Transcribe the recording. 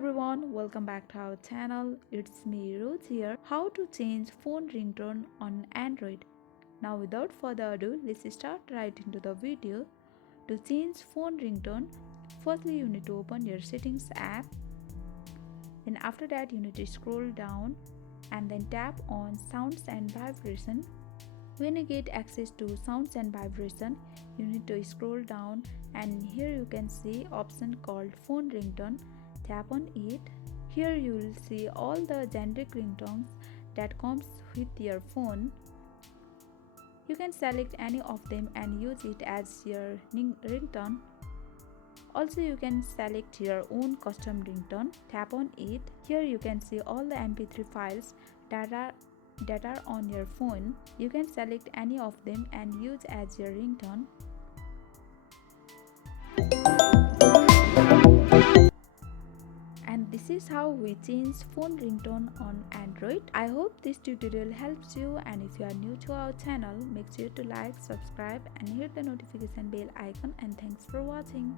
everyone, welcome back to our channel. It's me Ruth here. How to change phone ringtone on Android. Now without further ado, let's start right into the video. To change phone ringtone, firstly you need to open your settings app. Then after that you need to scroll down and then tap on sounds and vibration. When you get access to sounds and vibration, you need to scroll down and here you can see option called phone ringtone. Tap on it. Here you will see all the generic ringtones that comes with your phone. You can select any of them and use it as your ringtone. Also you can select your own custom ringtone. Tap on it. Here you can see all the MP3 files that are on your phone. You can select any of them and use as your ringtone. And this is how we change phone ringtone on Android. I hope this tutorial helps you, and if you are new to our channel, make sure to like, subscribe and hit the notification bell icon, and thanks for watching.